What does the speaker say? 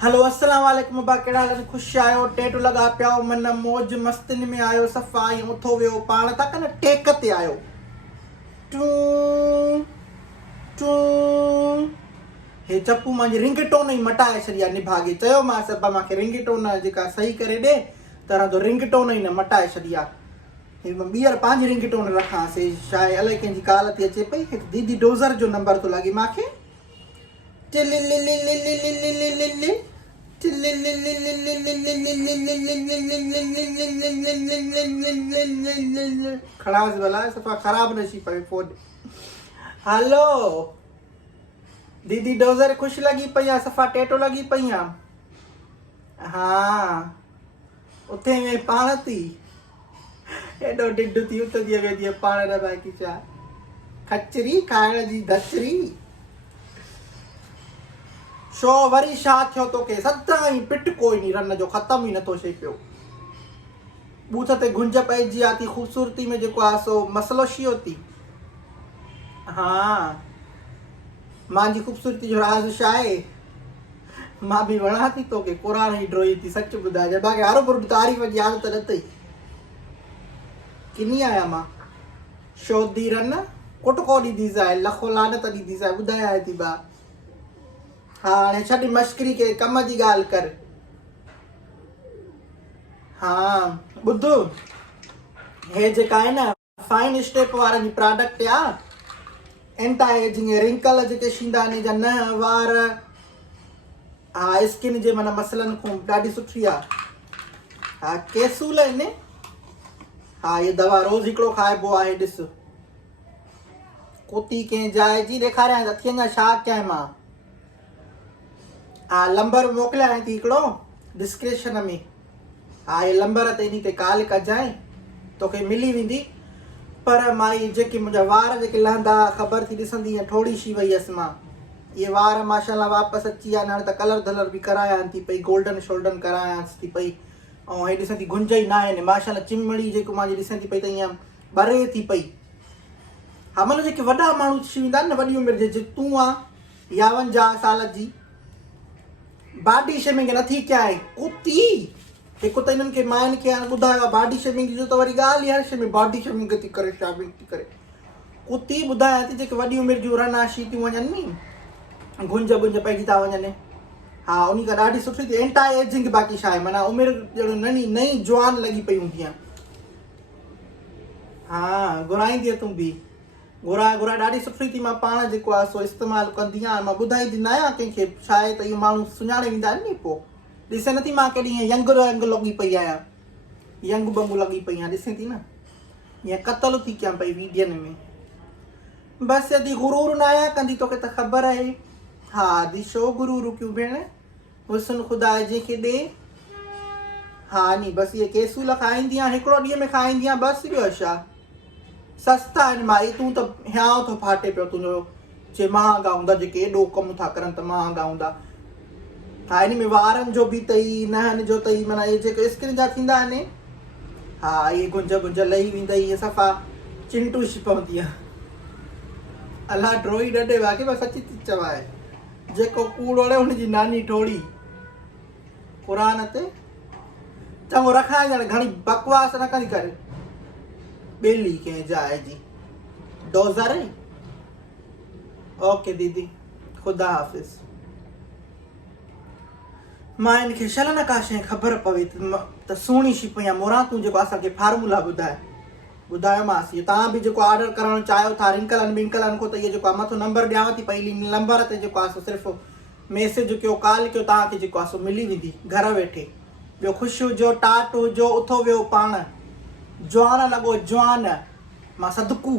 हेलो अस्सलाम वालेकुम बा केड़ा हाल खुश आयो टेटू लगा पियो मन मौज मस्तिन में आयो सफ़ाई उथो वियो पाण तक न टेक ते आयो टू टू हे चप्पू मांजी रिंगटोन ही मटाए छड़िया निभागे चयो मां सब मांखे रिंगटोन जेका सही करे दे तरह तो रिंगटोन ही न मटाए छड़िया हे ॿीहर पंहिंजी रिंगटोन रखां से शायदि अलाए कंहिंजी काल थी अचे पई हिकु दीदी डोज़र जो नंबर थो लॻे मांखे खड़ास भला सफ़ा ख़राब नशी पवे फोन। हेलो दीदी डोज़र खुश लगी पई आहे सफ़ा टेटो लगी पई आहे हाँ उथे में पाण थी एॾो ढिढ थी उथंदी वेंदी पाण न बाक़ी छा खचरी खाइण जी धचरी शो वरी छा थियो तोखे सदाईं पिट कोई नहीं रन जो ख़त्म ही नथो थिए पियो बूथ ते गुंज पइजी आहे थी ख़ूबसूरती में जेको आहे सो मसलो छियो थी हाँ मांजी ख़ूबसूरती जो राज़ छा आहे मां बि वणा थी तोखे क़ुरान ई ड्रोई थी सच ॿुधाए बाक़ी हर बुर तारीफ़ जी आदत न अथई किनी आया मां शोधी रन कुटको ॾींदीसांइ लखो लानत ॾींदीसांइ ॿुधायां थी बा हाँ हाणे छॾ मश्करी के कम जी ॻाल्हि कर हाँ ॿुध हे जेका आहे न फाइन स्टेप वारनि जी प्रोडक्ट आहे एंटी एजिंग रिंकल जेके थींदा आहिनि जा न वार हाँ स्किन जे माना मसलनि खां ॾाढी सुठी आहे हाँ कैसूल आहिनि हाँ ये दवा रोज़ हिकिड़ो खाइबो आहे ॾिस कोती कंहिं जाइ जी ॾेखारियां अखियुनि जा छा कयां मां हाँ नंबर मोकिलियां थी हिकिड़ो डिस्क्रिप्शन में हाँ ये नंबर ते इन ते कॉल कजांइ तोखे मिली वेंदी पर माई जेके मुंहिंजा वार जेके लहंदा ख़बर थी ॾिसंदी थोड़ी सी वई हुअसि मां ये वार माशाल्लाह वापसि अची विया हाणे त कलर धलर बि करायां थी पई गोल्डन शोल्डन करायांसि थी पई ऐं हे ॾिसंदी गुंज ई न आहिनि माशाल्लाह चिमड़ी जेको मुंहिंजी ॾिसंदी पई त ईअं ॿरे थी पई हा मतलब जेके वॾा माण्हू थी वेंदा आहिनि न वॾी उमिरि जे तूं आहे 52 साल जी बॉडी शेमिंग नथी कयां कुती हिकु त इन्हनि खे माइनि खे हाणे ॿुधायो आहे बॉडी शेमिंग जो त वरी ॻाल्हि ई हर शइ में बॉडी शेमिंग थी करे शॉपिंग थी करे कुती ॿुधायां थी जेके वॾी उमिरि जूं रनाशी थियूं वञनि नी गुंज पइजी था वञनि हाँ उन खां ॾाढी सुठी थी एंटी एजिंग बाक़ी छा आहे माना उमिरि ॼणो नई जवान लॻी पई हूंदी आहे हाँ घुराईंदी तूं बि घुरा ॾाढी सुठी थी मां पाण जेको आहे सो इस्तेमालु कंदी आहियां मां ॿुधाईंदी न आहियां कंहिंखे छा आहे त इहो माण्हू सुञाणे वेंदा आहिनि नी पोइ ॾिसे नथी मां केॾी ईअं यंग लॻी पई आहियां यंग बंगू लॻी पई आहियां ॾिसे थी न ईअं क़तल थी कयां पई वीडियनि में बसि यदि गुरूर न आहियां कंदी तोखे त ख़बर आहे हा दी छो गुरूर कयूं भेण हुसन ख़ुदा जंहिंखे ॾे हा नी बसि इहे कैसूल खाईंदी आहियां हिकिड़ो ॾींहं में खाईंदी आहियां बसि ॿियो छा सस्ता आहिनि माई तूं त हियाव थो फाटे पियो तुंहिंजो जे महांगा हूंदा जेके एॾो कमु था करनि त महांगा हूंदा हा इन में वारनि जो बि अथई नहनि जो अथई माना इहे जेके स्किन जा थींदा आहिनि हा इहे गुंज लही वेंदई इहे सफ़ा चिंटू पवंदी आहे अलाह ड्रोई ॾे बाक़ी बसि सची थी चवाए जेको कूड़ ओड़े हुनजी नानी ठोड़ी क़ुरान ते चङो रखां ॼण घणी बकवास न करी करे ॿेली कंहिं जाइ जी डोज़र ओके दीदी ख़ुदा हाफ़िज़ मां इनखे छल न का शइ ख़बर पवे त सुहिणी शी पई आहे मुरां तूं जेको असांखे फार्मूला ॿुधायोमांसि तव्हां बि जेको ऑडर करणु चाहियो था रिंकलनि विंकलनि खां त इहो जेको आहे मथो नंबर ॾियांव थी पई नंबर ते जेको आहे सो सिर्फ़ु मैसेज कयो कॉल कयो तव्हांखे जेको आहे सो मिली वेंदी घर वेठे ॿियो ख़ुशि हुजो टाट हुजो उथो वियो पाण जवान लॻो जवान मां सदकू